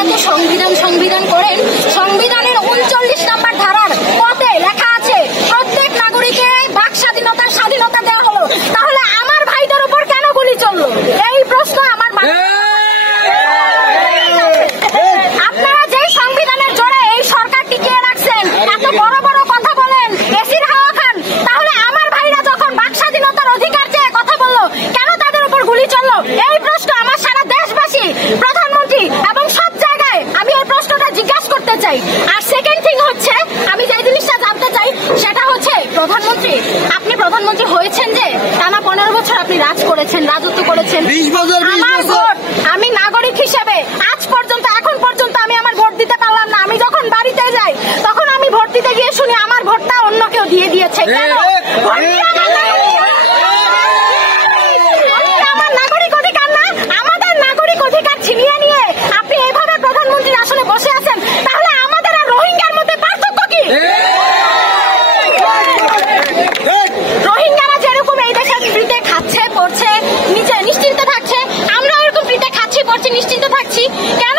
এত সংবিধান সংবিধান করেন, সংবিধানের 39 নম্বর ধারার পদে লেখা আছে প্রত্যেক নাগরিককে বাক স্বাধীনতার স্বাধীনতা দেওয়া হলো, তাহলে আমার ভাইদের উপর কেন গুলি চললো? এই প্রশ্ন আমার আপনারা যেই সংবিধানের জোরে এই সরকার টিকিয়ে রাখছেন, এত বড় বড় কথা বলেন, এসির হাওয়া খান, তাহলে আমার ভাইরা যখন বাক স্বাধীনতার অধিকার চেয়ে কথা বললো কেন তাদের উপর গুলি চললো? এই প্রশ্ন আমার সারা দেশবাসী, প্রধানমন্ত্রী এবং সব জায়গায় আমি এই প্রশ্নটা জিজ্ঞাসা করতে চাই। আর সেকেন্ড থিং হচ্ছে, আমি যে জিনিসটা জানতে চাই সেটা হচ্ছে, প্রধানমন্ত্রী আপনি প্রধানমন্ত্রী হয়েছেন যে টানা 15 বছর আপনি রাজ করেছেন, রাজত্ব করেছেন। আমার ভোট, আমি নাগরিক হিসেবে আজ পর্যন্ত, এখন পর্যন্ত আমি আমার ভোট দিতে পারলাম না। আমি যখন বাড়িতে যাই তখন আমি ভোট দিতে গিয়ে শুনি আমার ভোটটা অন্য কেউ দিয়ে দিয়েছে। কেন? আমার নাগরিক অধিকার না? আমাদের নাগরিক অধিকার ছিনিয়ে নিয়ে আপনি এইভাবে প্রধানমন্ত্রীর আসনে বসে আছেন, তাহলে আমাদের আর রোহিঙ্গার মধ্যে পার্থক্য কি? রোহিঙ্গারা যেরকম এই দেশে ফ্রিতে খাচ্ছে পড়ছে, নিচে নিশ্চিন্ত থাকছে, আমরা এরকম ফ্রিতে খাচ্ছি পড়ছি নিশ্চিন্ত থাকছি, কেন